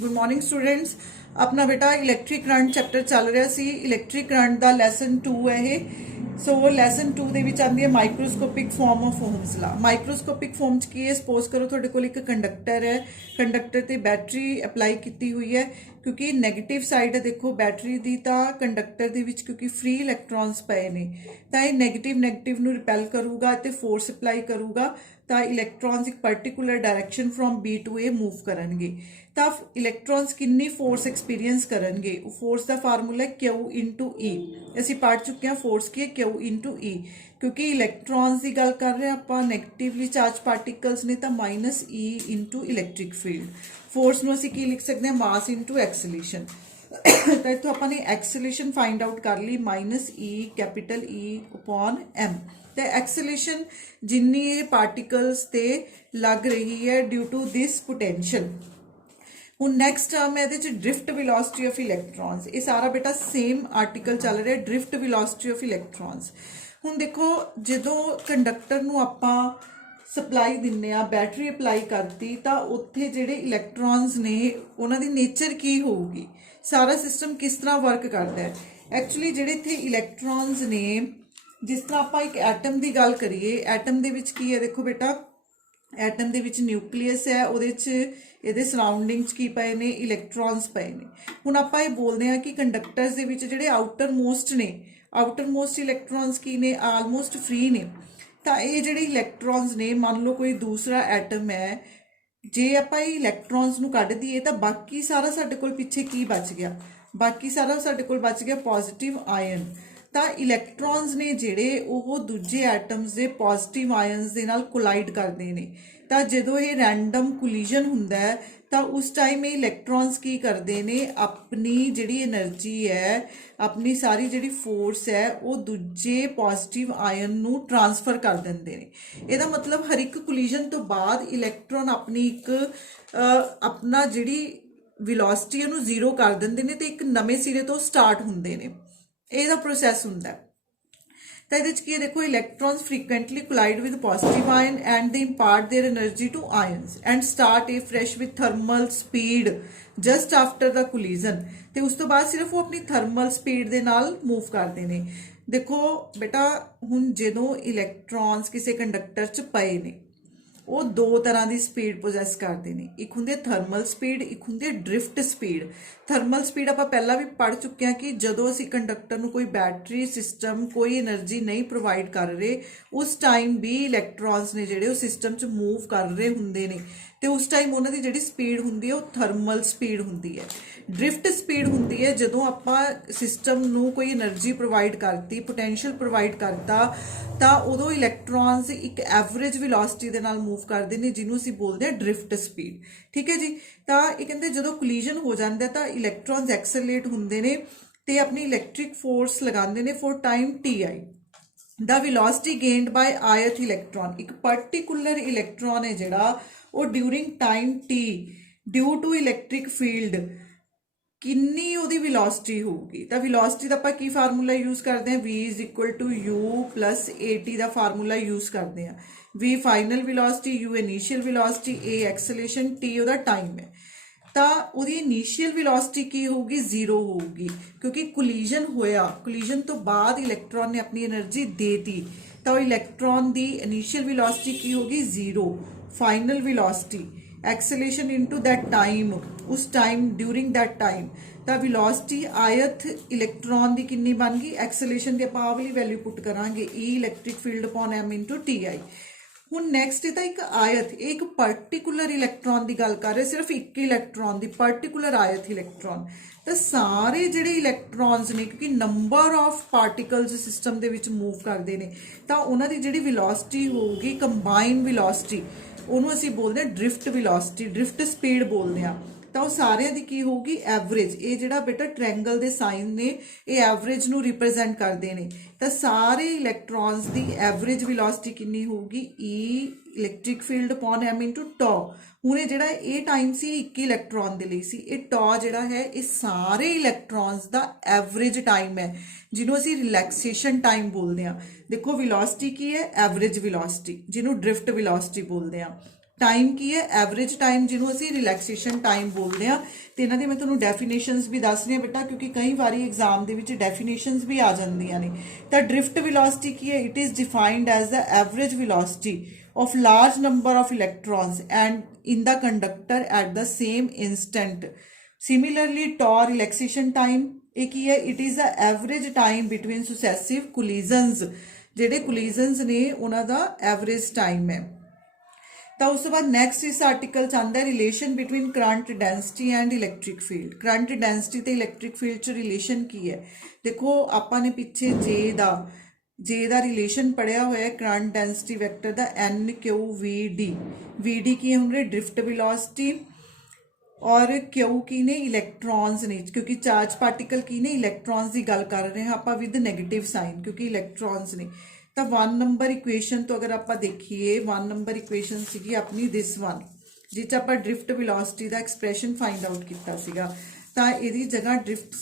Good morning students. अपना बेटा electric current chapter चल रहा सी। इलैक्ट्रिक करंट का लैसन 2 है ये। सो लैसन 2 ਦੇ ਵਿੱਚ ਆਂਦੀ ਹੈ ਮਾਈਕਰੋਸਕੋਪਿਕ ਫਾਰਮ ਆਫ ਓਹਮਸ ਲਾ। ਮਾਈਕਰੋਸਕੋਪਿਕ ਫਾਰਮ ਚ ਕੀ ਹੈ, ਸਪੋਜ਼ ਕਰੋ ਤੁਹਾਡੇ ਕੋਲ ਇੱਕ ਕੰਡਕਟਰ ਹੈ, ਕੰਡਕਟਰ ਤੇ ਬੈਟਰੀ ਅਪਲਾਈ ਕੀਤੀ ਹੋਈ ਹੈ। ਕਿਉਂਕਿ ਨੈਗੇਟਿਵ ਸਾਈਡ ਹੈ ਦੇਖੋ ਬੈਟਰੀ ਦੀ, ਤਾਂ ਕੰਡਕਟਰ ਦੇ ਵਿੱਚ ਕਿਉਂਕਿ ਫ੍ਰੀ ਇਲੈਕਟ੍ਰॉन्स ਪਏ ਨੇ ਤਾਂ ਇਹ ਨੈਗੇਟਿਵ ਨੂੰ ਰਿਪੈਲ ਕਰੂਗਾ ਤੇ ਫੋਰਸ ਅਪਲਾਈ ਕਰੂਗਾ ਤਾਂ ਇਲੈਕਟ੍ਰॉन्स ਇੱਕ particular direction from B to A move ਕਰਨਗੇ। ਤਾਂ ਇਲੈਕਟ੍ਰॉन्स ਕਿੰਨੀ ਫੋਰਸ ਐਕਸਪੀਰੀਅੰਸ ਕਰਨਗੇ, ਉਹ ਫੋਰਸ ਦਾ ਫਾਰਮੂਲਾ ਹੈ Q into E। ਅਸੀਂ ਪੜ੍ਹ ਚੁੱਕੇ ਹਾਂ ਫੋਰਸ ਕੀ ਹੈ, Q into E। ਕਿਉਂਕਿ ਇਲੈਕਟ੍ਰॉन्स ਦੀ ਗੱਲ ਕਰ ਰਹੇ ਆਪਾਂ, ਨੈਗੇਟਿਵਲੀ ਚਾਰਜ ਪਾਰਟੀਕਲਸ ਨੇ ਤਾਂ -E into electric field. Force ਨੂੰ ਅਸੀਂ ਕੀ ਲਿਖ ਸਕਦੇ ਹਾਂ, ਮਾਸ ਇਨਟੂ ਐਕਸਲੇਸ਼ਨ। ਤਾਂ ਇੱਥੋਂ ਆਪਾਂ ਨੇ ਐਕਸਲੇਸ਼ਨ ਫਾइंड आउट कर ली -E capital E upon M। तो एक्सेलेशन जिन्नी ये पार्टिकल्स ते लग रही है ड्यू टू दिस पोटेंशियल। हुण नैक्सट टर्म है ये ड्रिफ्ट वेलोसिटी ऑफ इलैक्ट्रॉन्स। ये सारा बेटा सेम आर्टिकल चल रहा है, ड्रिफ्ट वेलोसिटी ऑफ इलैक्ट्रॉन्स। हुण देखो जो कंडक्टर नूं आपां सप्लाई दिंदे आ, बैटरी अप्लाई करती तो उत्थे जिहड़े इलैक्ट्रॉन्स ने उन्हां दी नेचर की होगी, सारा सिस्टम किस तरह वर्क करता है। एक्चुअली जिहड़े इत्थे इलैक्ट्रॉन्स ने, जिस तरह आप एक एटम की गल करिए, एटम दे विच की है देखो बेटा, एटम दे विच न्यूक्लीयस है, उहदे च इहदे सराउंडिंग च की पए ने, इलैक्ट्रॉन्स पए ने। हुण आपां इह बोलदे हां कि कंडक्टर्स दे विच जिहड़े आउटर मोस्ट इलैक्ट्रॉन्स की ने, आलमोस्ट फ्री ने। तो ये जिहड़े इलैक्ट्रॉन्स ने, मान लो कोई दूसरा एटम है, जे आपां इलैक्ट्रॉन्स नूं कढ दईए तो बाकी सारा साडे कोल पिछे की बच गया, बाकी सारा साडे कोल बच गया पॉजिटिव आयन। तो इलैक्ट्रॉन्स ने जिहड़े वो दूजे एटम्स के पॉजिटिव आयन्स दे नाल कोलाइड करते हैं। तो जो ये रैंडम कोलिजन हुंदा है तो उस टाइम ये इलैक्ट्रॉन्स की करते हैं, अपनी जिहड़ी एनर्जी है, अपनी सारी जिहड़ी फोर्स है वो दूजे पॉजिटिव आयन नूं ट्रांसफर कर देंदे ने। इहदा मतलब हर एक कोलिजन तो बाद इलैक्ट्रॉन अपनी एक अपना जिहड़ी वेलोसिटी उहनूं जीरो कर देंदे ने ते एक नवे सिरे तो स्टार्ट हुंदे ने। ਇਹਦਾ ਪ੍ਰੋਸੈਸ ਹੁੰਦਾ ਹੈ। ਤਾਂ ਇਹਦੇ ਚ ਕੀ ਹੈ ਦੇਖੋ, ਇਲੈਕਟ੍ਰॉन्स frequently collide with positive ion and they impart their energy to ions and start a fresh with thermal speed just after the collision। ਤੇ ਉਸ ਤੋਂ ਬਾਅਦ ਸਿਰਫ ਉਹ ਆਪਣੀ ਥਰਮਲ ਸਪੀਡ ਦੇ ਨਾਲ ਮੂਵ ਕਰਦੇ ਨੇ। ਦੇਖੋ ਬੇਟਾ ਹੁਣ ਜਦੋਂ ਇਲੈਕਟ੍ਰॉन्स ਕਿਸੇ ਕੰਡਕਟਰ ਚ ਪਏ ਨੇ, ਉਹ ਦੋ ਤਰ੍ਹਾਂ ਦੀ ਸਪੀਡ ਪੋਜੈਸ ਕਰਦੇ ਨੇ, ਇੱਕ ਹੁੰਦੀ ਹੈ ਥਰਮਲ ਸਪੀਡ, ਇੱਕ ਹੁੰਦੀ ਹੈ ਡ੍ਰਿਫਟ ਸਪੀਡ। ਥਰਮਲ ਸਪੀਡ ਆਪਾਂ ਪਹਿਲਾਂ ਵੀ ਪੜ੍ਹ ਚੁੱਕੇ ਹਾਂ ਕਿ ਜਦੋਂ ਅਸੀਂ ਕੰਡਕਟਰ ਨੂੰ ਕੋਈ ਬੈਟਰੀ ਸਿਸਟਮ ਕੋਈ એનર્ਜੀ ਨਹੀਂ ਪ੍ਰੋਵਾਈਡ ਕਰ ਰਹੇ, ਉਸ ਟਾਈਮ ਵੀ ਇਲੈਕਟ੍ਰॉन्स ਨੇ ਜਿਹੜੇ ਉਹ ਸਿਸਟਮ 'ਚ ਮੂਵ ਕਰ ਰਹੇ ਹੁੰਦੇ ਨੇ ਤੇ ਉਸ ਟਾਈਮ ਉਹਨਾਂ ਦੀ ਜਿਹੜੀ ਸਪੀਡ ਹੁੰਦੀ ਹੈ ਉਹ ਥਰਮਲ ਸਪੀਡ ਹੁੰਦੀ ਹੈ। ਡ੍ਰਿਫਟ ਸਪੀਡ ਹੁੰਦੀ ਹੈ ਜਦੋਂ ਆਪਾਂ ਸਿਸਟਮ ਨੂੰ ਕੋਈ એનર્ਜੀ ਪ੍ਰੋਵਾਈਡ ਕਰਤੀ, ਪੋਟੈਂਸ਼ੀਅਲ ਪ੍ਰੋਵਾਈਡ ਕਰਤਾ, ਤਾਂ ਉਦੋਂ ਇਲੈਕਟ੍ਰॉन्स ਇੱਕ ਐਵਰੇਜ ਵੈਲੋਸਿਟੀ ਦੇ ਨਾਲ ਮੂਵ ਕਰਦੇ ਨੇ, ਜਿਹਨੂੰ ਅਸੀਂ ਬੋਲਦੇ ਹਾਂ ਡ੍ਰਿਫਟ ਸਪੀਡ। ਠੀਕ ਹੈ ਜੀ। ਤਾਂ ਇਹ ਕਹਿੰਦੇ ਜਦੋਂ ਕੋਲੀਜਨ ਹੋ ਜਾਂਦਾ ਤਾਂ ਇਲੈਕਟ੍ਰॉन्स ਐਕਸਲਰੇਟ ਹੁੰਦੇ ਨੇ ਤੇ ਆਪਣੀ ਇਲੈਕਟ੍ਰਿਕ ਫੋਰਸ ਲਗਾਉਂਦੇ ਨੇ for time ti। The velocity gained by ith electron, एक पर्टिकुलर इलैक्ट्रॉन है जिहड़ा वो during time t due to electric field किन्नी ਉਹਦੀ वेलोसिटी होगी। तो वेलोसिटी ਦਾ ਆਪਾਂ ਕੀ ਫਾਰਮੂਲਾ यूज़ करते हैं, v = u + at the formula use करते हैं। v final velocity, u initial velocity, a acceleration, t ਉਹਦਾ टाइम है। तो ਉਹਦੀ इनिशियल वेलोसिटी की होगी, 0 होगी, क्योंकि कोलिजन होया, कोलिजन तो बाद इलैक्ट्रॉन ने अपनी एनर्जी देती, तो इलैक्ट्रॉन की इनिशियल वेलोसिटी की होगी 0। Final velocity acceleration into that time, उस टाइम ड्यूरिंग दैट टाइम। तो वेलोसिटी ith इलैक्ट्रॉन की कितनी बन गई, एक्सेलरेशन की आप वाली वैल्यू पुट करांगे, E electric field upon M × TI। ਹੁਣ ਨੈਕਸਟ ਇਹਦਾ ਇੱਕ ਆਇਤ, ਇੱਕ ਪਾਰਟਿਕੂਲਰ ਇਲੈਕਟ੍ਰॉन ਦੀ ਗੱਲ ਕਰ ਰਹੇ, ਸਿਰਫ ਇੱਕ ਇਲੈਕਟ੍ਰॉन ਦੀ ਪਾਰਟਿਕੂਲਰ ਆਇਤ ਇਲੈਕਟ੍ਰॉन। ਤਾਂ ਸਾਰੇ ਜਿਹੜੇ ਇਲੈਕਟ੍ਰॉन्स ਨੇ, ਕਿਉਂਕਿ ਨੰਬਰ ਆਫ ਪਾਰਟੀਕਲਸ ਸਿਸਟਮ ਦੇ ਵਿੱਚ ਮੂਵ ਕਰਦੇ ਨੇ, ਤਾਂ ਉਹਨਾਂ ਦੀ ਜਿਹੜੀ ਵੈਲੋਸਿਟੀ ਹੋਊਗੀ ਕੰਬਾਈਨ ਵੈਲੋਸਿਟੀ, ਉਹਨੂੰ ਅਸੀਂ ਬੋਲਦੇ ਹਾਂ ਡ੍ਰਿਫਟ ਵੈਲੋਸਿਟੀ, ਡ੍ਰਿਫਟ ਸਪੀਡ ਬੋਲਦੇ ਹਾਂ। ਤਾਂ ਉਹ ਸਾਰਿਆਂ ਦੀ ਕੀ ਹੋਊਗੀ, ਐਵਰੇਜ। ਇਹ ਜਿਹੜਾ ਬੇਟਾ ਟ੍ਰਾਇੰਗਲ ਦੇ ਸਾਈਨ ਨੇ ਇਹ ਐਵਰੇਜ ਨੂੰ ਰਿਪਰੈਜ਼ੈਂਟ ਕਰਦੇ ਨੇ। ਤਾਂ ਸਾਰੇ ਇਲੈਕਟ੍ਰॉन्स ਦੀ ਐਵਰੇਜ ਵੈਲੋਸਿਟੀ ਕਿੰਨੀ ਹੋਊਗੀ, E electric field upon M × τ। ਹੁਣ ਇਹ ਜਿਹੜਾ ਇਹ ਟਾਈਮ ਸੀ ਇੱਕ ਇਲੈਕਟ੍ਰॉन ਦੇ ਲਈ ਸੀ, ਇਹ ਟॉ ਜਿਹੜਾ ਹੈ ਇਹ ਸਾਰੇ ਇਲੈਕਟ੍ਰॉन्स ਦਾ ਐਵਰੇਜ ਟਾਈਮ ਹੈ, ਜਿਹਨੂੰ ਅਸੀਂ ਰਿਲੈਕਸੇਸ਼ਨ ਟਾਈਮ ਬੋਲਦੇ ਹਾਂ। ਦੇਖੋ ਵੈਲੋਸਿਟੀ ਕੀ ਹੈ, ਐਵਰੇਜ ਵੈਲੋਸਿਟੀ, ਜਿਹਨੂੰ ਡ੍ਰਿਫਟ ਵੈਲੋਸਿਟੀ ਬੋਲਦੇ ਹਾਂ। टाइम की है एवरेज टाइम जिन्हों असी रिलैक्सेशन टाइम बोलते हैं तो इन्हों मैं तुहानूं डेफिनेशनस भी दस रही बेटा क्योंकि कई बार एग्जाम के डेफिनेशनस भी आ जांदियां ने। तो ड्रिफ्ट वेलोसिटी की है, it is defined as the average velocity of large number of electrons and in the conductor at the same instant. Similarly tau relaxation time एक ही है, it is the average time between successive collisions ਜਿਹੜੇ collisions ने उन्हां दा average time है। तो उस तो बाद नैक्सट इस आर्टिकल च आंदा relation between current density and electric field. Current density ते इलैक्ट्रिक फील्ड च रिलेशन की है, देखो आपां ने पिछे जे दा रिलेशन पढ़िया होया करंट डेंसिटी वैक्टर दा एन क्यू वी डी की है ड्रिफ्ट वेलोसिटी और क्यू की ने इलैक्ट्रॉन्स ने, क्योंकि चार्ज पार्टिकल की ने इलैक्ट्रॉन्स की गल कर रहे हैं आप विद नैगेटिव साइन क्योंकि इलैक्ट्रॉन्स ने। तो 1 नंबर इक्वेशन तो अगर आप देखिए 1 नंबर इक्वेशन सी अपनी दिस वन जिस आप ड्रिफ्ट वेलोसिटी का एक्सप्रैशन फाइंड आउट किया, तो यदी जगह ड्रिफ्ट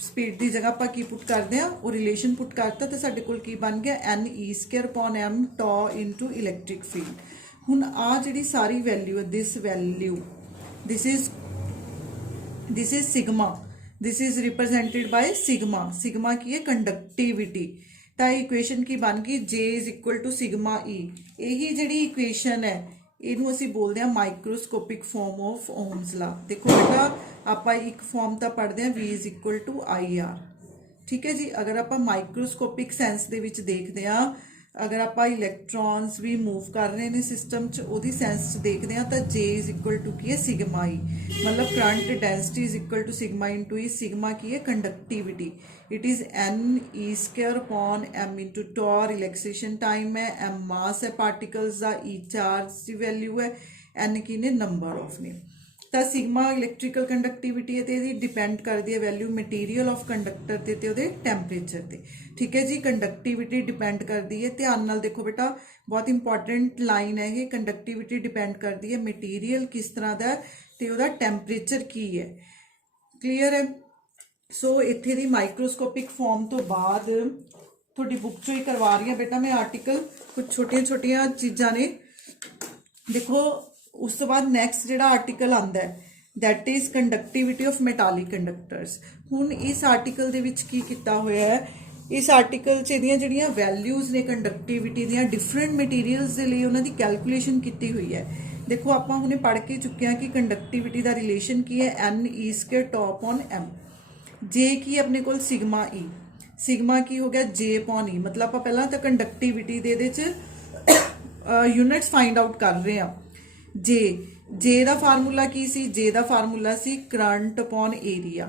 स्पीड की जगह आप की पुट करते हैं वो रिलेशन पुट करता तो साडे कोल की बन गया n e square upon m tau into electric field. हुण आ जिहड़ी सारी वैल्यू है this is sigma, this is represented by sigma. Sigma की है कंडक्टिविटी, तो इक्वेशन की बन गई J is equal to sigma E. यही जिहड़ी इक्वेशन है इनू असी बोलते हैं microscopic form of Ohm's law. देखो बेटा आप एक फॉर्म तो पढ़ते हैं V is equal to I R, ठीक है जी। अगर आप माइक्रोस्कोपिक सेंस दे विच देखते हैं, अगर आप इलैक्ट्रॉन्स भी मूव कर रहे हैं सिस्टम च ओदी सेंस च देखते हैं तो जे इज इक्वल टू की है सिग्मा ई, मतलब current density is equal to sigma into E. Sigma की है conductivity, it is n e square upon m into tau relaxation time है, एम मास है पार्टिकल्स का, ई चार्ज की value है, एन की ने नंबर ऑफ ने। तो सिग्मा इलैक्ट्रिकल कंडक्टिविटी है तो ये डिपेंड करती है वैल्यू मटीरियल ऑफ कंडक्टर ते उहदे टैंपरेचर ते, ठीक है जी। कंडक्टिविटी डिपेंड करती है, ध्यान नाल देखो बेटा बहुत इंपॉर्टेंट लाइन है ये। कंडक्टिविटी डिपेंड करती है मटीरियल किस तरह का ते उहदा टैंपरेचर की है, क्लीयर है। सो इत्थे दी माइक्रोस्कोपिक फॉर्म तो बाद थोड़ी बुक चो ही करवा रही हूँ बेटा मैं आर्टिकल, कुछ छोटिया छोटिया चीज़ां ने। देखो उस तो बाद नैक्सट जो आर्टिकल आता है that is conductivity of metallic conductors. हुण इस आर्टिकल दे विच की किया होया है, इस आर्टिकल च इहदियां जिहड़ियां वैल्यूज़ ने कंडक्टिविटी दियां डिफरेंट मटीरियल्स के लिए उन्हां दी कैलकुलेशन की हुई है। देखो आप हुणे पढ़ के चुके हैं कि कंडक्टिविटी का रिलेशन की है एन ई स्केयर टॉ अपॉन एम। जे की अपने कोल सिग्मा ई, सिग्मा की हो गया जे अपॉन ई, मतलब आप पहला तो कंडक्टिविटी दे यूनिट्स फाइंड आउट कर रहे हैं। जे का फार्मूला की सी, जे का फार्मूला सी current upon area,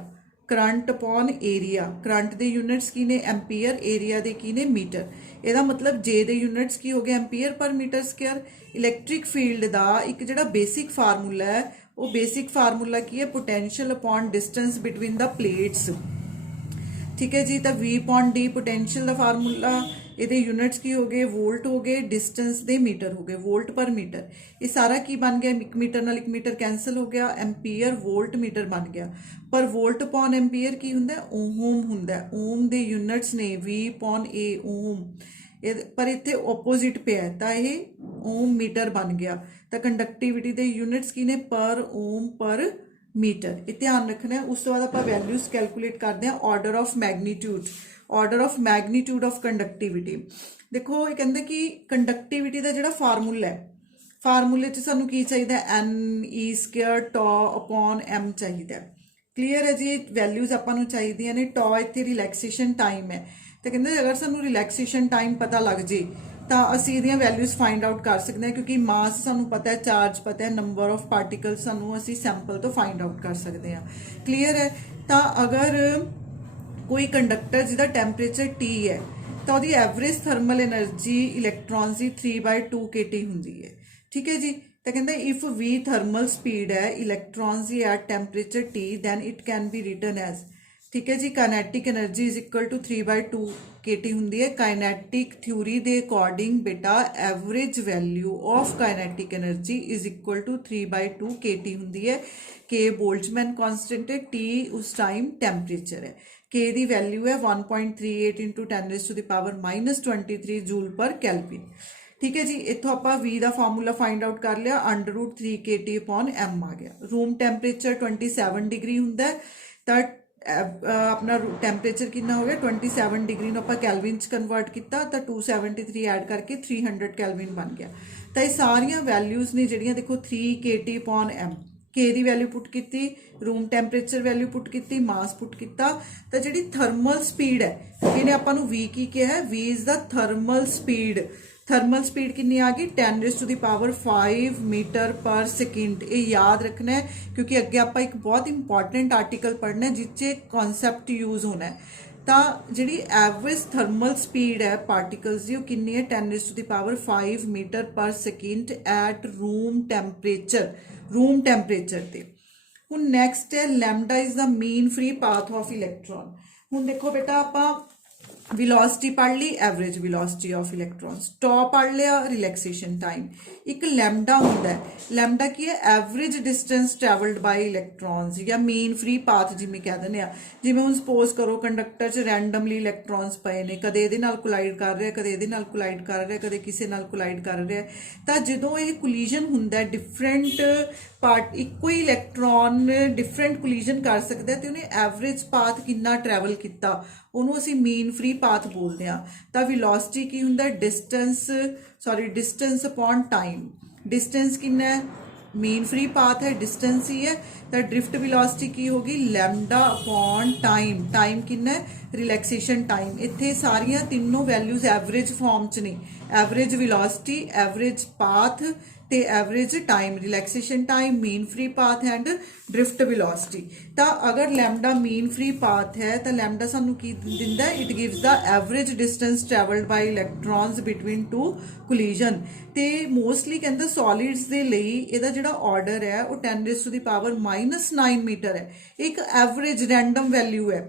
current upon area. Current के यूनिट्स की ने एंपीयर, एरिया दे की ने मीटर। ਇਹਦਾ मतलब जे दे यूनिट्स की हो गए एंपीयर पर मीटर स्क्वायर। इलैक्ट्रिक फील्ड का एक जो बेसिक फार्मूला है वो बेसिक फार्मूला की है potential upon distance between the plates, ठीक है जी। तो वी अपॉन डी पोटेंशियल का फार्मूला, ये यूनिट्स की हो गए वोल्ट हो गए, डिस्टेंस दे मीटर हो गए वोल्ट पर मीटर। ये सारा की बन गया एक मीटर नाल एक मीटर कैंसल हो गया, एंपीयर वोल्ट मीटर बन गया। पर वोल्ट अपॉन एंपीयर की हुंदा है ओम हुंदा है, ओम दे यूनिट्स ने वी अपॉन ए ओम, पर इत्थे ओपोजिट पे है तो ये ओम मीटर बन गया। तो कंडक्टिविटी दे यूनिट्स की ने पर ओम पर मीटर, ये ध्यान रखना है। उस तो बाद आप वैल्यूज कैलकुलेट करते हैं order of magnitude, order of magnitude of conductivity. देखो ये कहते कि कंडक्टिविटी का जो फार्मूला है, फार्मूले च सानू की चाहिए एन ई स्केयर टॉ अपॉन एम चाहिए, क्लीयर है जी। वैल्यूज आपां चाहिए ने, टॉ इत्थे रिलैक्सेशन टाइम है तो कहते अगर सानू रिलैक्सेशन टाइम पता लग जाए तो असी इहदियां वैल्यूज फाइंड आउट कर सकते हैं, क्योंकि मास सानू पता है, चार्ज पता है, नंबर ऑफ पार्टिकल सानू असी सैंपल तो फाइंड आउट कर सकते हैं, क्लीयर है। तो अगर कोई कंडक्टर जिसका टैंपरेचर टी है तो वही एवरेज थर्मल एनर्जी इलैक्ट्रॉन्स की 3/2 kT होंगी है, ठीक है जी। तो कहते इफ वी थर्मल स्पीड है इलैक्ट्रॉन्स की at temperature T then it can be written as, ठीक है जी, kinetic energy is equal to 3/2 kT होंगी है। काइनेटिक थ्योरी के अकॉर्डिंग बेटा average value of kinetic energy is equal to 3/2 kT होंगी है। के बोल्ट्जमैन कॉन्स्टेंट है, टी उस टाइम टैंपरेचर है, के दी वैल्यू है 1.38 × 10⁻³ जूल पर केल्विन, ठीक है जी। इत्थों आपां V का फार्मूला फाइंड आउट कर लिया, √3 kT/m आ गया। रूम टैंपरेचर 27 डिग्री हुंदा है, तो अपना टैंपरेचर कितना हो गया 27 डिग्री ਨੂੰ ਆਪਾਂ ਕੈਲਵਿਨ ਚ ਕਨਵਰਟ ਕੀਤਾ ਤਾਂ 273 ਐਡ ਕਰਕੇ 300 ਕੈਲਵਿਨ ਬਣ ਗਿਆ। ਤਾਂ ਇਹ ਸਾਰੀਆਂ ਵੈਲਿਊਜ਼ ਨੇ ਜਿਹੜੀਆਂ ਦੇਖੋ 3 kT/m K ਦੀ ਵੈਲਿਊ ਪੁੱਟ ਕੀਤੀ, रूम टैंपरेचर वैल्यू पुट की, मास पुट किया, तो जी थर्मल स्पीड है इन्हें आपां नूं V की क्या है, V is the thermal speed. Thermal speed कितनी आ गई 10⁵ मीटर पर सेकेंड। ये याद रखना है क्योंकि अगे आप एक बहुत इंपॉर्टेंट आर्टिकल पढ़ना है जिससे कॉन्सैप्ट यूज होना है। तो जी एवरेज थर्मल स्पीड है पार्टिकल्स की, कितनी है 10⁵ मीटर पर सेकेंड एट रूम टैंपरेचर ते। हुण नैक्सट है lambda is the mean free path of electron. हुण देखो बेटा आप विलोसिटी पढ़ ली, एवरेज विलोसिटी ऑफ इलैक्ट्रॉन्स, टॉ पढ़ लिया, रिलैक्सेशन टाइम। एक लैम्डा होंदा है, लैम्डा की है एवरेज डिस्टेंस ट्रैवल्ड बाय इलैक्ट्रॉन्स या मीन फ्री पाथ जिवें कह दिंदे आ। जिवें हुण सपोज करो कंडक्टर च रैंडमली इलैक्ट्रॉन्स पए ने, कदे इहदे नाल कोलाइड कर रहा, कदे इहदे नाल कोलाइड कर रहा, कदे किसी नाल कोलाइड कर रहा, तां जदों इह कोलिजन हुंदा है डिफरेंट पार्ट इक्को ही इलैक्ट्रॉन डिफरेंट कोलिजन कर सकता है, तो उन्हें एवरेज पाथ कितना ट्रैवल किया उन्होंने असीं मीन फ्री पाथ बोलते हैं। तो विलोसिटी की हुंदा डिस्टेंस अपॉन टाइम। डिस्टेंस कितना है, मीन फ्री पाथ है, डिस्टेंस ही है, तो ड्रिफ्ट विलोसिटी की होगी लैम्डा अपॉन टाइम। टाइम कितना है, रिलैक्सेशन टाइम। इत्थे सारियां तीनों वैल्यूज एवरेज फॉर्म च ने, एवरेज विलोसिटी, एवरेज पाथ ते average time, relaxation time, mean free path and drift velocity. तो अगर लैम्डा मीन फ्री पाथ है तो लैम्डा सानू की दिंदा है, it gives the average distance travelled by electrons between two collision. तो मोस्टली कहते सॉलिड्स के लिए इहदा जिहड़ा ऑर्डर है वो 10⁻⁹ मीटर है, एक एवरेज रैंडम वैल्यू है।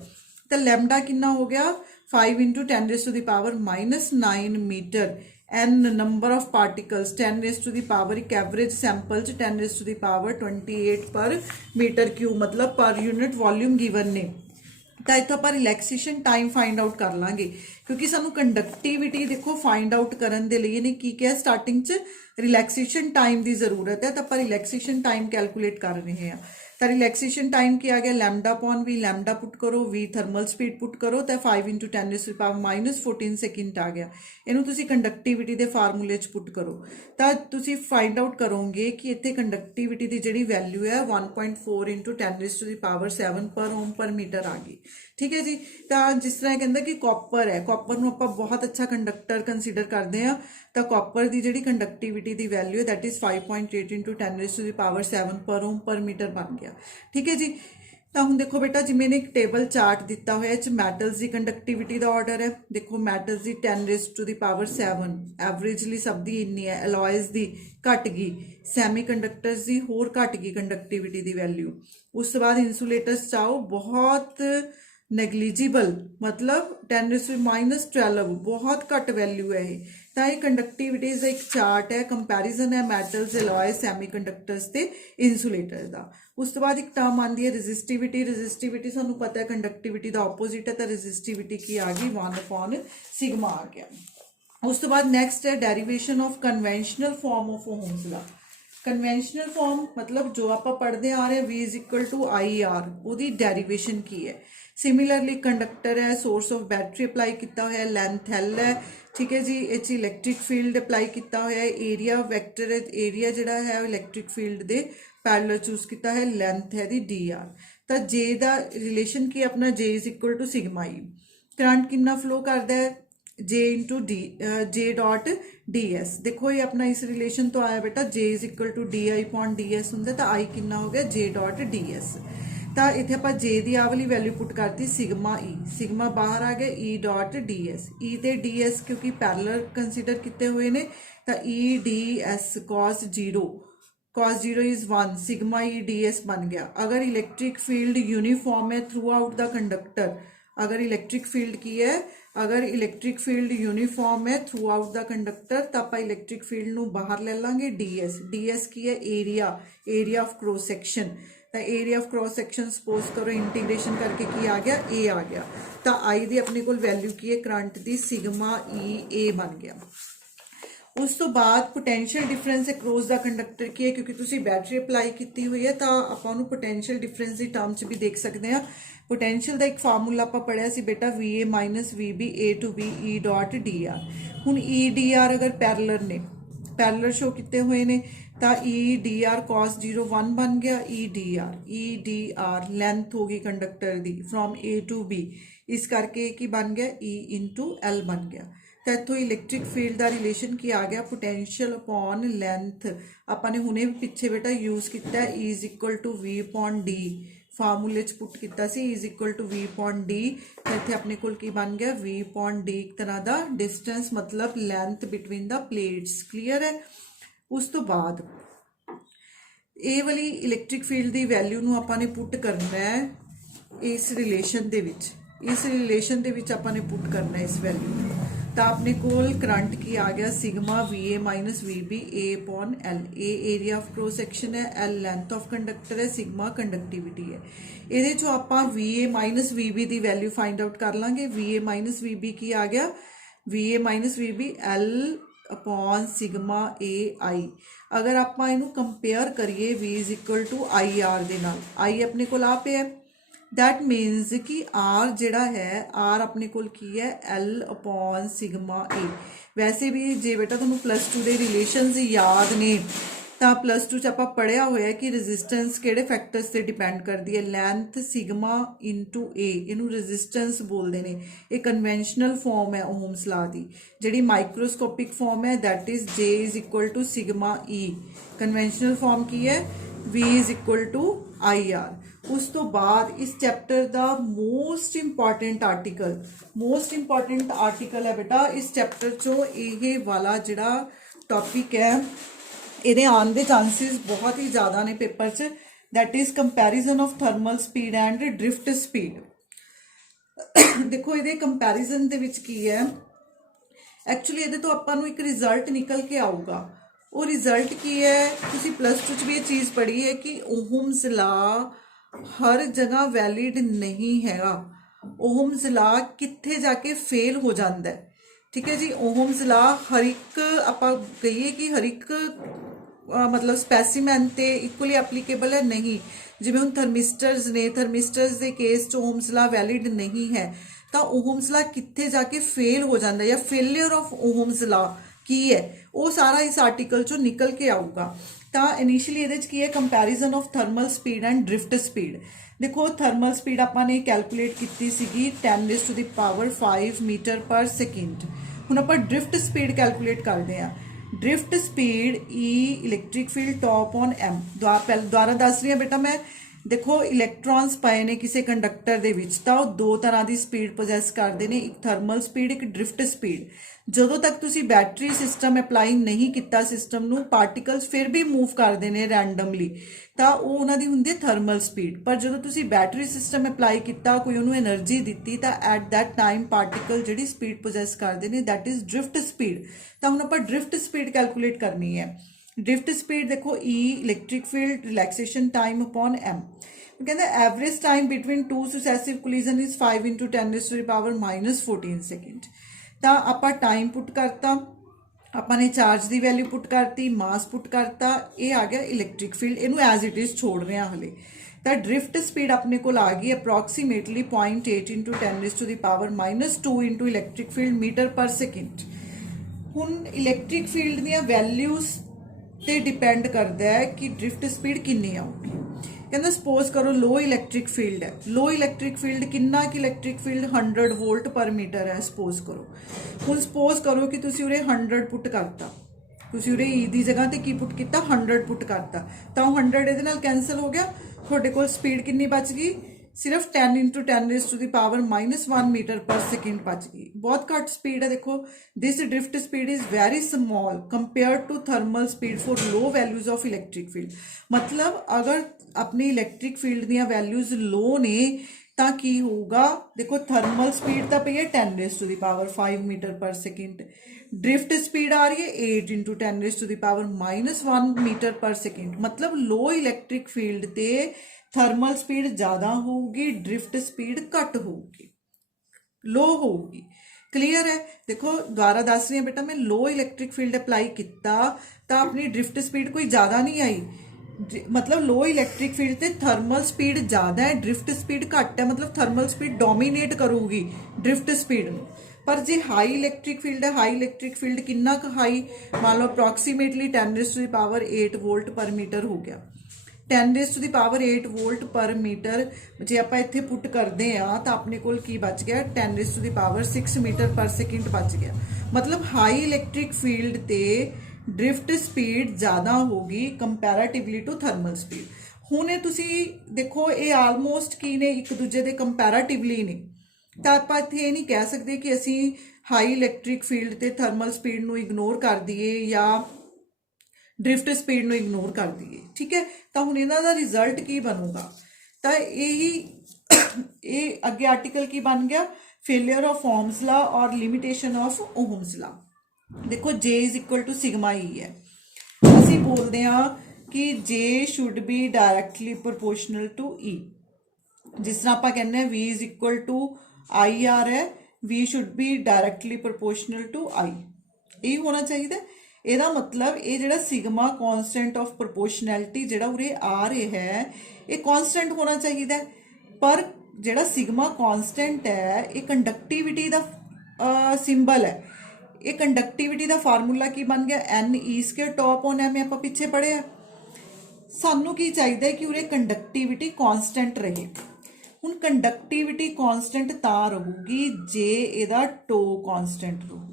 तो लैम्डा कितना हो गया 5 × 10⁻⁹ metre. n number of particles 10⁻⁴ एक एवरेज सैंपल 10⁻28 पर मीटर क्यूब, मतलब पर यूनिट वॉल्यूम गिवन ने। तो इत्थों आप रिलैक्सेशन टाइम फाइंड आउट कर लांगे क्योंकि सानू कंडक्टिविटी देखो फाइंड आउट करने के लिए ने की क्या स्टार्टिंग च रिलैक्सेशन टाइम की जरूरत है। तो आप रिलैक्सेशन टाइम कैलकुलेट कर रहे हैं। तो रिलैक्सेशन टाइम क्या आ गया lambda upon v, lambda put करो, वी थर्मल स्पीड पुट करो, तो 5 × 10⁻⁻14 सेकेंड आ गया। इनू तुसी कंडक्टिविटी के फार्मूले च पुट करो तो तुसी फाइंड आउट करोगे कि इत्थे कंडक्टिविटी की जिहड़ी वैल्यू है 1.4 × 10⁷ पर ओम पर मीटर आ गई। ठीक है जी। तो जिस तरह कहता कि कॉपर है, कॉपर नूं आपां बहुत अच्छा कंडक्टर कंसीडर करते हैं। तो कॉपर की जिहड़ी कंडक्टिविटी की वैल्यू है दैट इज़ 5.8 × 10⁷ पर ओम पर मीटर बन गया। ठीक है जी। तो हुण देखो बेटा जिवें ने एक टेबल चार्ट दिता होया इस मैटल्स की कंडक्टिविटी का ऑर्डर है। देखो मैटल्स की 10⁻⁷ एवरेजली सब दी इन्नी है, अलॉयज की घट गई, सैमी कंडक्टर्स की होर घट गई कंडक्टिविटी की वैल्यू। उस तो बाद इंसुलेटर्स चाहो बहुत नैगलीजिबल, मतलब 10⁻⁻12 बहुत घट वैल्यू है। तो ये कंडक्टिविटीज़ का एक चार्ट है, कंपैरिजन है मैटल्स, अलॉय, सैमी कंडक्टर्स ते इंसुलेटर्स का। उस तो बाद एक टर्म आती है रजिस्टिविटी। रजिस्टिविटी सानू पता है कंडक्टिविटी का ऑपोजिट है, तो रजिस्टिविटी की आ गई 1/σ आ गया। उस तो बाद नैक्सट है derivation of conventional form of Ohm's law. Conventional form मतलब जो आप पढ़ते आ रहे हैं V = IR, उसकी डेरिवेशन की है। सिमिलरली कंडक्टर है, सोर्स ऑफ बैटरी अप्लाई किया हुआ है, लेंथ L है। ठीक है जी। इस इलैक्ट्रिक फील्ड अप्लाई किया हुआ है, एरिया वैक्टर, एरिया जिहड़ा है इलैक्ट्रिक फील्ड के पैरेलल चूज किया है, लेंथ है दी DR। तो J का रिलेशन की अपना J = σ। करंट कितना फ्लो करता है J.ds। देखो ये अपना इस रिलेशन तो आया बेटा J = di/ds होंगे, तो I कितना हो गया J.ds। तो इत्थे आप J की आ वाली वैल्यू पुट करती σe, सिग्मा बाहर आ गया E.ds। E ते ds क्योंकि पैरेलल कंसीडर किए हुए ने, तो E.ds cos 0 इज 1, σe/ds बन गया। अगर इलैक्ट्रिक फील्ड यूनीफॉर्म है थ्रू आउट द कंडक्टर, अगर इलैक्ट्रिक फील्ड की है, अगर इलैक्ट्रिक फील्ड यूनीफॉर्म है थ्रू आउट द कंडक्टर, तो आप इलैक्ट्रिक फील्ड नूं बाहर ले लांगे ds। ds की है एरिया ऑफ क्रॉस सैक्शन। तो area of cross section suppose करो इंटीग्रेशन करके की आ गया A आ गया। तो I दी अपने को वैल्यू की है करंट की σe A बन गया। ਉਸ ਤੋਂ ਬਾਅਦ ਪੋਟੈਂਸ਼ੀਅਲ ਡਿਫਰੈਂਸ ਅਕਰੋਸ ਦਾ ਕੰਡਕਟਰ ਕੀ ਹੈ, ਕਿਉਂਕਿ ਤੁਸੀਂ ਬੈਟਰੀ ਅਪਲਾਈ ਕੀਤੀ ਹੋਈ ਹੈ ਤਾਂ ਆਪਾਂ ਉਹਨੂੰ ਪੋਟੈਂਸ਼ੀਅਲ ਡਿਫਰੈਂਸ ਦੀ ਟਰਮ 'ਚ ਵੀ ਦੇਖ ਸਕਦੇ ਹਾਂ। ਪੋਟੈਂਸ਼ੀਅਲ ਦਾ ਇੱਕ ਫਾਰਮੂਲਾ ਆਪਾਂ ਪੜ੍ਹਿਆ ਸੀ ਬੇਟਾ, VA minus VB A to B E dot DR। ਹੁਣ E DR ਅਗਰ ਪੈਰਲਰ ਨੇ, ਪੈਰਲਰ ਸ਼ੋ ਕੀਤੇ ਹੋਏ ਨੇ ਤਾਂ E DR cos 0 1 ਬਣ ਗਿਆ। E DR ਲੈਂਥ ਹੋ ਗਈ conductor the from A to B, ਇਸ ਕਰਕੇ ਕੀ ਬਣ ਗਿਆ E into L ਬਣ ਗਿਆ। ਤਾਂ ਇੱਥੋਂ ਇਲੈਕਟ੍ਰਿਕ ਫੀਲਡ ਦਾ ਰਿਲੇਸ਼ਨ ਕੀ ਆ ਗਿਆ, ਪੋਟੈਂਸ਼ੀਅਲ ਅਪੋਨ ਲੈਂਥ। ਆਪਾਂ ਨੇ ਹੁਣੇ ਪਿੱਛੇ ਬੇਟਾ ਯੂਜ਼ ਕੀਤਾ E is equal to V upon D, ਫਾਰਮੂਲੇ 'ਚ ਪੁੱਟ ਕੀਤਾ ਸੀ E is equal to V upon D। ਤਾਂ ਇੱਥੇ ਆਪਣੇ ਕੋਲ ਕੀ ਬਣ ਗਿਆ, V upon D ਇੱਕ ਤਰ੍ਹਾਂ ਦਾ ਡਿਸਟੈਂਸ ਮਤਲਬ ਲੈਂਥ ਬਿਟਵੀਨ ਦਾ ਪਲੇਟਸ। ਕਲੀਅਰ ਹੈ। ਉਸ ਤੋਂ ਬਾਅਦ ਇਹ ਵਾਲੀ ਇਲੈਕਟ੍ਰਿਕ ਫੀਲਡ ਦੀ ਵੈਲਿਊ ਨੂੰ ਆਪਾਂ ਨੇ ਪੁੱਟ ਕਰਨਾ ਹੈ ਇਸ ਰਿਲੇਸ਼ਨ ਦੇ ਵਿੱਚ, ਇਸ ਰਿਲੇਸ਼ਨ ਦੇ ਵਿੱਚ ਆਪਾਂ ਨੇ ਪੁੱਟ ਕਰਨਾ ਇਸ ਵੈਲਿਊ ਨੂੰ। ਤਾਂ ਆਪਣੇ ਕੋਲ ਕਰੰਟ ਕੀ ਆ ਗਿਆ, sigma VA minus VB A upon L। A area of cross section ਹੈ, L ਲੈਂਥ ਆਫ ਕੰਡਕਟਰ ਹੈ, ਸਿਗਮਾ ਕੰਡਕਟਿਵਿਟੀ ਹੈ। ਇਹਦੇ ਚੋਂ ਆਪਾਂ VA ਮਾਈਨਸ VB ਦੀ ਵੈਲਿਊ ਫਾਈਂਡ ਆਊਟ ਕਰ ਲਾਂਗੇ। VA ਮਾਈਨਸ VB ਕੀ ਆ ਗਿਆ, VA minus VB L upon sigma AI। ਅਗਰ ਆਪਾਂ ਇਹਨੂੰ ਕੰਪੇਅਰ ਕਰੀਏ V is equal to IR ਦੇ ਨਾਲ, I ਆਪਣੇ ਕੋਲ ਆ ਪਿਆ, that means कि R ਜਿਹੜਾ ਹੈ R ਆਪਣੇ ਕੋਲ ਕੀ ਹੈ L upon sigma A। ਵੈਸੇ ਵੀ ਜੇ ਬੇਟਾ ਤੁਹਾਨੂੰ +2 ਦੇ ਰਿਲੇਸ਼ਨਸ ਯਾਦ ਨੇ ਤਾਂ +2 ਚ ਆਪਾਂ ਪੜ੍ਹਿਆ ਹੋਇਆ ਕਿ ਰੈਜ਼ਿਸਟੈਂਸ ਕਿਹੜੇ ਫੈਕਟਰਸ ਤੇ ਡਿਪੈਂਡ ਕਰਦੀ ਹੈ, ਲੈਂਥ ਸਿਗਮਾ ਇਨਟੂ A, ਇਹਨੂੰ ਰੈਜ਼ਿਸਟੈਂਸ ਬੋਲਦੇ ਨੇ। ਇਹ ਕਨਵੈਨਸ਼ਨਲ ਫਾਰਮ ਹੈ ਓਹਮਸ ਲਾ ਦੀ। ਜਿਹੜੀ ਮਾਈਕਰੋਸਕੋਪਿਕ ਫਾਰਮ ਹੈ that is J is equal to sigma E। Conventional form ਕੀ ਹੈ, V is equal to IR। ਉਸ ਤੋਂ ਬਾਅਦ ਇਸ ਚੈਪਟਰ ਦਾ ਮੋਸਟ ਇੰਪੋਰਟੈਂਟ ਆਰਟੀਕਲ ਹੈ ਬੇਟਾ ਇਸ ਚੈਪਟਰ ਚੋਂ ਇਹ ਵਾਲਾ ਜਿਹੜਾ ਟੌਪਿਕ ਹੈ, ਇਹਦੇ ਆਉਣ ਦੇ ਚਾਂਸਿਸ ਬਹੁਤ ਹੀ ਜ਼ਿਆਦਾ ਨੇ ਪੇਪਰ 'ਚ, that is comparison of thermal speed and drift speed. ਦੇਖੋ ਇਹਦੇ ਕੰਪੈਰੀਜ਼ਨ ਦੇ ਵਿੱਚ ਕੀ ਹੈ, ਐਕਚੁਅਲੀ ਇਹਦੇ ਤੋਂ ਆਪਾਂ ਨੂੰ ਇੱਕ ਰਿਜ਼ਲਟ ਨਿਕਲ ਕੇ ਆਊਗਾ। ਉਹ ਰਿਜ਼ਲਟ ਕੀ ਹੈ, ਤੁਸੀਂ +2 ਚ ਵੀ ਇਹ ਚੀਜ਼ ਪੜ੍ਹੀ ਹੈ ਕਿ ਓਹਮਸ ਲਾ ਹਰ ਜਗ੍ਹਾ ਵੈਲਿਡ ਨਹੀਂ ਹੈਗਾ। ਓਹਮਸ ਲਾ ਕਿੱਥੇ ਜਾ ਕੇ ਫੇਲ ਹੋ ਜਾਂਦਾ ਹੈ, ਠੀਕ ਹੈ ਜੀ। ਓਹਮਸ ਲਾ ਹਰ ਇੱਕ ਆਪਾਂ ਕਹੀਏ ਕਿ ਹਰ ਇੱਕ ਮਤਲਬ ਸਪੈਸੀਮੈਨ ਤੇ ਇਕੁਅਲੀ ਐਪਲੀਕੇਬਲ ਹੈ ਨਹੀਂ। ਜਿਵੇਂ ਹੁਣ ਥਰਮਿਸਟਰਸ ਨੇ, ਥਰਮਿਸਟਰਸ ਦੇ ਕੇਸ 'ਚ ਓਹਮਸ ਲਾ ਵੈਲਿਡ ਨਹੀਂ ਹੈ ਤਾਂ ਓਹਮਸ ਲਾ ਕਿੱਥੇ ਜਾ ਕੇ ਫੇਲ ਹੋ ਜਾਂਦਾ ਜਾਂ ਫੇਲਿਅਰ ਆਫ ਓਹਮਸ ਲਾ ਕੀ ਹੈ, ਉਹ ਸਾਰਾ ਇਸ ਆਰਟੀਕਲ 'ਚੋਂ ਨਿਕਲ ਕੇ ਆਊਗਾ। ਤਾਂ ਇਨੀਸ਼ੀਅਲੀ ਇਹਦੇ 'ਚ ਕੀ ਹੈ, comparison of thermal speed and drift speed. ਦੇਖੋ ਥਰਮਲ ਸਪੀਡ ਆਪਾਂ ਨੇ ਕੈਲਕੂਲੇਟ ਕੀਤੀ ਸੀਗੀ 10⁵ ਮੀਟਰ ਪਰ ਸੈਕਿੰਡ। ਹੁਣ ਆਪਾਂ ਡ੍ਰਿਫਟ ਸਪੀਡ ਕੈਲਕੂਲੇਟ ਕਰਦੇ ਹਾਂ। Drift speed E electric field tau upon M। ਦੁਆਰਾ ਦੱਸ ਰਹੀ ਹਾਂ ਬੇਟਾ ਮੈਂ, ਦੇਖੋ ਇਲੈਕਟ੍ਰॉन्स ਪਏ ਨੇ ਕਿਸੇ ਕੰਡਕਟਰ ਦੇ ਵਿੱਚ ਤਾਂ ਉਹ ਦੋ ਤਰ੍ਹਾਂ ਦੀ ਸਪੀਡ ਪੋਜੈਸ ਕਰਦੇ ਨੇ, ਇੱਕ ਥਰਮਲ ਸਪੀਡ, ਇੱਕ ਡ੍ਰਿਫਟ ਸਪੀਡ। ਜਦੋਂ ਤੱਕ ਤੁਸੀਂ ਬੈਟਰੀ ਸਿਸਟਮ ਅਪਲਾਈ ਨਹੀਂ ਕੀਤਾ ਸਿਸਟਮ ਨੂੰ, ਪਾਰਟੀਕਲਸ ਫਿਰ ਵੀ ਮੂਵ ਕਰਦੇ ਨੇ ਰੈਂਡਮਲੀ ਤਾਂ ਉਹ ਉਹਨਾਂ ਦੀ ਹੁੰਦੀ ਹੈ ਥਰਮਲ ਸਪੀਡ। ਪਰ ਜਦੋਂ ਤੁਸੀਂ ਬੈਟਰੀ ਸਿਸਟਮ ਅਪਲਾਈ ਕੀਤਾ, ਕੋਈ ਉਹਨੂੰ એનર્ਜੀ ਦਿੱਤੀ ਤਾਂ ਐਟ ਦੈਟ ਟਾਈਮ ਪਾਰਟੀਕਲ ਜਿਹੜੀ ਸਪੀਡ ਪੋਜੈਸ ਕਰਦੇ ਨੇ ਦੈਟ ਇਜ਼ ਡ੍ਰਿਫਟ ਸਪੀਡ। ਤਾਂ ਹੁਣ ਆਪਾਂ ਡ੍ਰਿਫਟ ਸਪੀਡ ਕੈਲਕੂਲੇਟ ਕਰਨੀ ਹੈ। ਡ੍ਰਿਫਟ ਸਪੀਡ ਦੇਖੋ E electric field relaxation time upon M। ਕਹਿੰਦਾ ਐਵਰੇਜ ਟਾਈਮ ਬਿਟਵੀਨ ਟੂ ਸੁਸੈਸਿਵ ਕੋਲੀਜ਼ਨ ਇਜ਼ 5 × 10⁻⁻14 ਸੈਕਿੰਡ। ਤਾਂ ਆਪਾਂ ਟਾਈਮ ਪੁੱਟ ਕਰਤਾ, ਆਪਾਂ ਨੇ ਚਾਰਜ ਦੀ ਵੈਲਿਊ ਪੁੱਟ ਕਰਤੀ, ਮਾਸ ਪੁੱਟ ਕਰਤਾ, ਇਹ ਆ ਗਿਆ ਇਲੈਕਟ੍ਰਿਕ ਫੀਲਡ। ਇਹਨੂੰ ਐਜ਼ ਇਟ ਇਜ਼ ਛੋੜ ਰਹੇ ਹਾਂ ਹਲੇ। ਤਾਂ ਡ੍ਰਿਫਟ ਸਪੀਡ ਆਪਣੇ ਕੋਲ ਆ ਗਈ approximately 0.8 × 10⁻⁻2 × electric field metre per second. ਹੁਣ ਇਲੈਕਟ੍ਰਿਕ ਫੀਲਡ ਦੀਆਂ ਵੈਲਿਊਜ਼ ਤੇ ਡਿਪੈਂਡ ਕਰਦਾ ਹੈ ਕਿ ਡ੍ਰਿਫਟ ਸਪੀਡ ਕਿੰਨੀ ਆਊਗੀ। ਕਹਿੰਦਾ ਸਪੋਜ਼ ਕਰੋ ਲੋ ਇਲੈਕਟ੍ਰਿਕ ਫੀਲਡ ਹੈ। ਲੋ ਇਲੈਕਟ੍ਰਿਕ ਫੀਲਡ ਕਿੰਨਾ ਕਿ ਇਲੈਕਟ੍ਰਿਕ ਫੀਲਡ 100 ਵੋਲਟ ਪਰ ਮੀਟਰ ਹੈ ਸਪੋਜ਼ ਕਰੋ। ਹੁਣ ਸਪੋਜ਼ ਕਰੋ ਕਿ ਤੁਸੀਂ ਉਰੇ 100 ਪੁੱਟ ਕਰਤਾ, ਤੁਸੀਂ ਉਰੇ E ਦੀ ਜਗ੍ਹਾ ਤੇ ਕੀ ਪੁੱਟ ਕੀਤਾ 100 ਪੁੱਟ ਕਰਤਾ ਤਾਂ ਉਹ 100 ਇਹਦੇ ਨਾਲ ਕੈਂਸਲ ਹੋ ਗਿਆ। ਤੁਹਾਡੇ ਕੋਲ ਸਪੀਡ ਕਿੰਨੀ ਬਚ ਗਈ, ਸਿਰਫ 10 × 10⁻⁻1 ਮੀਟਰ ਪਰ ਸੈਕਿੰਡ ਬਚ ਗਈ। ਬਹੁਤ ਘੱਟ ਸਪੀਡ ਹੈ। ਦੇਖੋ this drift speed is very small compared to thermal speed for low values of electric field. ਮਤਲਬ ਅਗਰ ਆਪਣੀ ਇਲੈਕਟ੍ਰਿਕ ਫੀਲਡ ਦੀਆਂ ਵੈਲਿਊਜ਼ ਲੋ ਨੇ ਤਾਂ ਕੀ ਹੋਊਗਾ, ਦੇਖੋ ਥਰਮਲ ਸਪੀਡ ਤਾਂ ਪਈ ਹੈ 10⁵5 metre per second, drift speed ਆ ਰਹੀ ਹੈ 8 × 10⁻⁻1 ਮੀਟਰ ਪਰ ਸੈਕਿੰਡ। ਮਤਲਬ ਲੋ ਇਲੈਕਟ੍ਰਿਕ ਫੀਲਡ ਤੇ ਥਰਮਲ ਸਪੀਡ ਜ਼ਿਆਦਾ ਹੋਊਗੀ, ਡ੍ਰਿਫਟ ਸਪੀਡ ਘੱਟ ਹੋਊਗੀ, ਲੋ ਹੋਊਗੀ। क्लीयर है। देखो दोबारा दस रही है बेटा, मैं लो इलैक्ट्रिक फील्ड अप्लाई किया तो अपनी ड्रिफ्ट स्पीड कोई ज़्यादा नहीं आई, मतलब लो इलैक्ट्रिक फील्ड ते थर्मल स्पीड ज़्यादा है, ड्रिफ्ट स्पीड घट है, मतलब थर्मल स्पीड डोमीनेट करूगी ड्रिफ्ट स्पीड में। पर जे हाई इलैक्ट्रिक फील्ड है, हाई इलैक्ट्रिक फील्ड कितना क हाई, मान लो अप्रॉक्सीमेटली 10⁻⁸ वोल्ट पर मीटर हो गया। 10⁻⁸ वोल्ट पर मीटर जे आप इत्थे पुट करते हैं तो अपने कोल की बच गया 10⁻⁶ मीटर पर सेकेंड बच गया। मतलब हाई इलैक्ट्रिक फील्ड ते ड्रिफ्ट स्पीड ज़्यादा होगी कंपैरेटिवली टू थर्मल स्पीड। हुण ये तुसी देखो ये आलमोस्ट की ने एक दूजे के कंपैरेटिवली ने, तो आप इत्थे ये नहीं कह सकते कि असी हाई इलैक्ट्रिक फील्ड ते थर्मल स्पीड नूं इग्नोर कर दिए या ड्रिफ्ट स्पीड नूं इग्नोर कर दिए। ठीक है, तो हुण इन्हां दा रिजल्ट की बनूगा, तो यही ये अगे आर्टिकल की बन गया, फेलियर ऑफ ओम्स लॉ और लिमिटेशन ऑफ ओम्स लॉ। देखो J is equal to sigma E है, असी बोलते हैं कि J should be directly proportional to E. जिस तरह आप कहने हैं V is equal to I R है, V should be directly proportional to I, यही होना चाहिए। ਇਹਦਾ मतलब ये ਜਿਹੜਾ सिग्मा कॉन्स्टेंट ऑफ प्रोपोर्शनैलिटी ਜਿਹੜਾ ਉਰੇ आ रहा है ये कॉन्स्टेंट होना चाहिए। पर ਜਿਹੜਾ सिग्मा कॉन्स्टेंट है ये कंडक्टिविटी का सिंबल है, ये कंडक्टिविटी का फार्मूला की बन गया n e square tau upon m आप पिछे पढ़े। सानू की चाहिए कि उरे कंडक्टिविटी कॉन्स्टेंट रहे। हुण कंडक्टिविटी कॉन्स्टेंट तां रहूगी जे इहदा टो कॉन्स्टेंट रहूगा,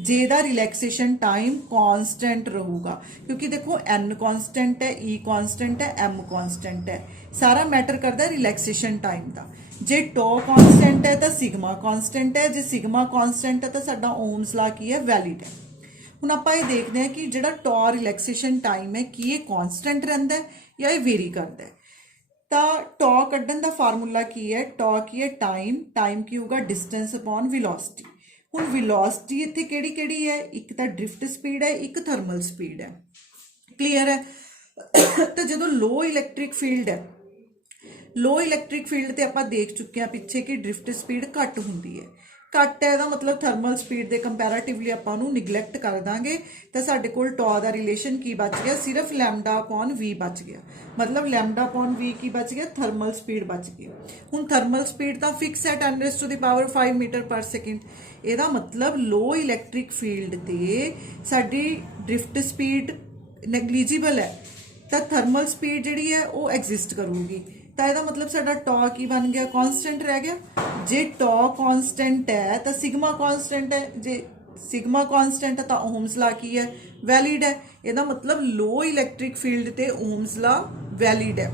जे दा रिलैक्सेशन टाइम कॉन्स्टेंट रहूगा, क्योंकि देखो एन कॉन्स्टेंट है, ई कॉन्स्टेंट है, एम कॉन्स्टेंट है, सारा मैटर करता है रिलैक्सेशन टाइम का। जे टो कॉन्स्टेंट है तो सिग्मा कॉन्स्टेंट है, जे सिग्मा कॉन्स्टेंट है तो साडा ओम्स लॉ की है वैलिड है। हुण आपां ये देखते हैं कि जिहड़ा टो रिलैक्सेशन टाइम है कि ये कॉन्स्टेंट रहिंदा है या ये वेरी करता है। तो टो कड्ढण दा फार्मूला की है, टो की है टाइम, टाइम की होगा डिस्टेंस अपॉन वेलोसिटी। हुण वेलोसिटी इत्थे किहड़ी किहड़ी है, एक तो ड्रिफ्ट स्पीड है, एक थर्मल स्पीड है। क्लीयर है। तो जो लो इलैक्ट्रिक फील्ड है, लो इलैक्ट्रिक फील्ड ते आपां देख चुके हैं पिछे कि ड्रिफ्ट स्पीड घट हुंदी है। घट है इहदा मतलब थर्मल स्पीड के कंपैरेटिवली आपां नूं निगलैक्ट कर दांगे तो साडे कोल टॉ दा रिलेशन की बच गया, सिर्फ लैम्डा अपॉन वी बच गया। मतलब लैम्डा अपॉन वी की बच गया, थर्मल स्पीड बच गई। हुण थर्मल स्पीड तो फिक्स है 10⁻⁵ मीटर पर सेकेंड। ਇਹਦਾ मतलब लो इलैक्ट्रिक फील्ड ते साडी ड्रिफ्ट स्पीड नैगलीजिबल है, तो थर्मल स्पीड जिहड़ी है वो एग्जिस्ट करूगी। तो ਇਹਦਾ मतलब साडा टॉ की बन गया, कॉन्स्टेंट रह गया। जे टॉ कॉन्स्टेंट है तो सिग्मा कॉन्स्टेंट है, जे सिग्मा कॉन्स्टेंट है तो ओम्स लॉ की है वैलिड है। ਇਹਦਾ मतलब लो इलैक्ट्रिक फील्ड ते ओम्स लॉ वैलिड है।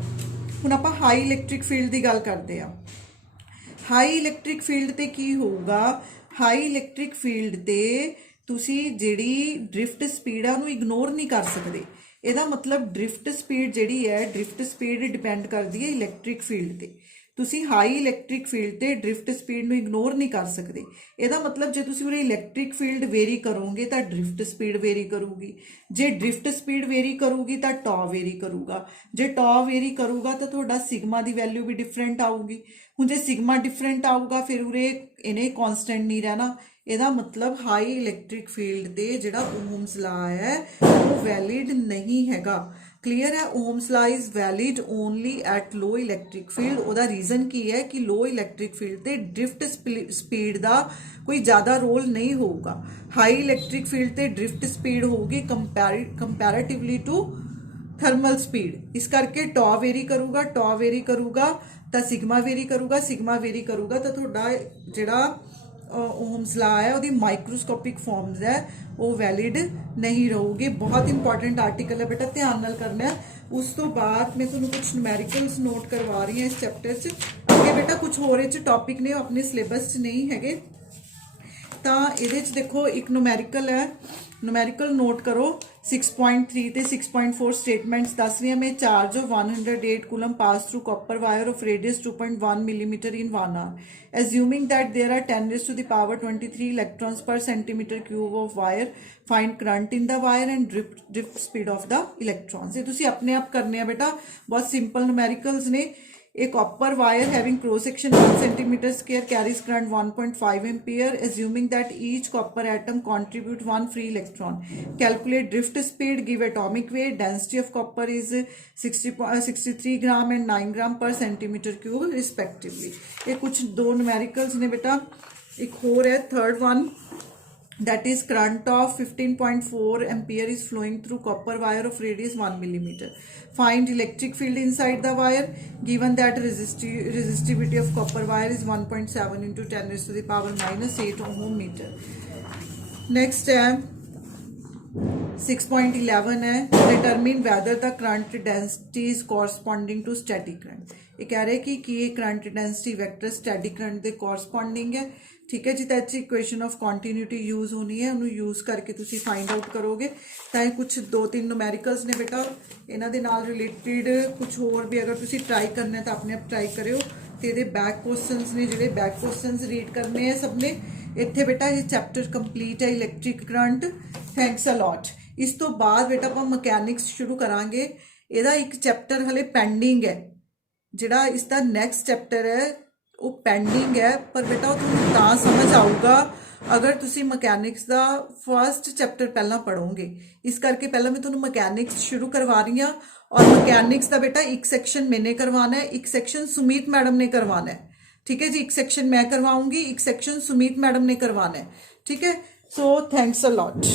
हुण आपां हाई इलैक्ट्रिक फील्ड की गल करते हैं। हाई इलैक्ट्रिक फील्ड ते की होगा, हाई इलैक्ट्रिक फील्ड ते तुसी जिहड़ी ड्रिफ्ट स्पीड है उन्होंने इग्नोर नहीं कर सकते। ਇਹਦਾ मतलब ड्रिफ्ट स्पीड जिहड़ी है, ड्रिफ्ट स्पीड डिपेंड करती है इलैक्ट्रिक फील्ड ते। तुसी हाई इलैक्ट्रिक फील्ड ते ड्रिफ्ट स्पीड नूं इग्नोर नहीं कर सकते। ਇਹਦਾ मतलब जे तुसी उरे इलैक्ट्रिक फील्ड वेरी करोगे तो ड्रिफ्ट स्पीड वेरी करूगी, जे ड्रिफ्ट स्पीड वेरी करूगी तो टॉ वेरी करूगा, जे टॉ वेरी करूगा तो तुहाडा सिग्मा की वैल्यू भी डिफरेंट आऊगी। हुण जे सिग्मा डिफरेंट आऊगा फिर उरे इन्हें कॉन्स्टेंट नहीं रहना। ਇਹਦਾ मतलब हाई इलैक्ट्रिक फील्ड ते जिहड़ा ओम्स लॉ है वो वैलिड नहीं हैगा। क्लीयर है, Ohm's law is valid only at low electric field. ਉਹਦਾ रीजन की है कि लो इलैक्ट्रिक फील्ड ते ड्रिफ्ट स्पीड का कोई ज़्यादा रोल नहीं होगा। हाई इलैक्ट्रिक फील्ड ते ड्रिफ्ट स्पीड होगी कंपैरेटिवली टू थर्मल स्पीड। इस करके टॉ वेरी करूगा, टॉ वेरी करूगा तो सिग्मा वेरी करूगा, सिग्मा वेरी करूगा तो तुहाडा जिहड़ा ओम्स लॉ है वो माइक्रोस्कोपिक फॉर्म्स है वो वैलिड नहीं रहूगी। बहुत इंपॉर्टेंट आर्टिकल है बेटा, ध्यान नाल करना है। उस तो बाद मैं तुहानूं कुछ न्यूमैरिकल्स नोट करवा रही हूँ इस चैप्टर च। अगे बेटा कुछ होर टॉपिक ने अपने सिलेबस च नहीं है। तो ये देखो एक न्यूमैरिकल है, न्यूमैरिकल नोट करो 6.3 ते 6.4 स्टेटमेंट्स दस रही मैं। Charge of 108 coulomb pass through copper wire of radius 2.1 millimetre in 1 hour, assuming that there are 10⁻23 electrons per centimeter cube of wire, find current in the wire and drift speed of the electrons। ये तुसी अपने आप करने हैं बेटा, बहुत simple न्यूमैरिकल्स ने। A copper wire having cross section 1 centimeter square carries current 1.5 ampere. Assuming that each copper atom contribute one free electron, calculate drift speed, give atomic weight. Density of copper is 63 gram and 9 gram per centimeter cube respectively. ये कुछ दो numericals ने बेटा. एक और है third one, that is current of 15.4 ampere is flowing through copper wire of radius 1 millimeter. Find electric field inside the wire given that resistivity of copper wire is 1.7 into 10 raised to the power minus 8 ohm meter. Next है 6.11 है determine whether the current density is corresponding to static current. ये कह रहे कि ये current density vector static current ਦੇ corresponding है. ठीक है जी, ਤਾਂ ਇੱਥੇ ਇਕੁਏਸ਼ਨ ਆਫ ਕੰਟੀਨਿਊਟੀ ਯੂਜ਼ ਹੋਣੀ ਹੈ, ਉਹਨੂੰ ਯੂਜ਼ ਕਰਕੇ ਤੁਸੀਂ ਫਾਈਂਡ ਆਊਟ ਕਰੋਗੇ. ਤਾਂ ਇਹ ਕੁਝ 2-3 ਨੂਮੈਰੀਕਲਸ ਨੇ ਬੇਟਾ, ਇਹਨਾਂ ਦੇ ਨਾਲ ਰਿਲੇਟਿਡ ਕੁਝ ਹੋਰ ਵੀ ਅਗਰ ਤੁਸੀਂ ਟਰਾਈ ਕਰਨਾ ਹੈ ਤਾਂ ਆਪਣੇ ਆਪ ਟਰਾਈ ਕਰਿਓ. ਤੇ ਇਹਦੇ ਬੈਕ ਕੁਐਸਚਨਸ ਨੇ, ਜਿਹੜੇ ਬੈਕ ਕੁਐਸਚਨਸ ਰੀਡ ਕਰਨੇ ਆ ਸਭ ਨੇ. ਇੱਥੇ ਬੇਟਾ ਇਹ ਚੈਪਟਰ ਕੰਪਲੀਟ ਹੈ ਇਲੈਕਟ੍ਰਿਕ ਕਰੰਟ. ਥੈਂਕਸ ਅ ਲੋਟ. ਇਸ ਤੋਂ ਬਾਅਦ ਬੇਟਾ ਆਪਾਂ ਮਕੈਨਿਕਸ ਸ਼ੁਰੂ ਕਰਾਂਗੇ. ਇਹਦਾ ਇੱਕ ਚੈਪਟਰ ਹਲੇ ਪੈਂਡਿੰਗ ਹੈ, ਜਿਹੜਾ ਇਸ ਦਾ ਨੈਕਸਟ ਚੈਪਟਰ ਹੈ ਉਹ ਪੈਂਡਿੰਗ ਹੈ. ਪਰ ਬੇਟਾ ਉਹ ਤੁਹਾਨੂੰ ਤਾਂ ਸਮਝ ਆਊਗਾ ਅਗਰ ਤੁਸੀਂ ਮਕੈਨਿਕਸ ਦਾ ਫਸਟ ਚੈਪਟਰ ਪਹਿਲਾਂ ਪੜ੍ਹੋਗੇ. ਇਸ ਕਰਕੇ ਪਹਿਲਾਂ ਮੈਂ ਤੁਹਾਨੂੰ ਮਕੈਨਿਕਸ ਸ਼ੁਰੂ ਕਰਵਾ ਰਹੀ ਹਾਂ. ਔਰ ਮਕੈਨਿਕਸ ਦਾ ਬੇਟਾ ਇੱਕ ਸੈਕਸ਼ਨ ਮੈਨੇ ਕਰਵਾਉਣਾ ਹੈ, ਇੱਕ ਸੈਕਸ਼ਨ ਸੁਮੀਤ ਮੈਡਮ ਨੇ ਕਰਵਾਉਣਾ ਹੈ. ਠੀਕ ਹੈ ਜੀ, ਇੱਕ ਸੈਕਸ਼ਨ ਮੈਂ ਕਰਵਾਉਂਗੀ, ਇੱਕ ਸੈਕਸ਼ਨ ਸੁਮੀਤ ਮੈਡਮ ਨੇ ਕਰਵਾਉਣਾ ਹੈ. ਠੀਕ ਹੈ, ਸੋ ਥੈਂक्स अ लॉट.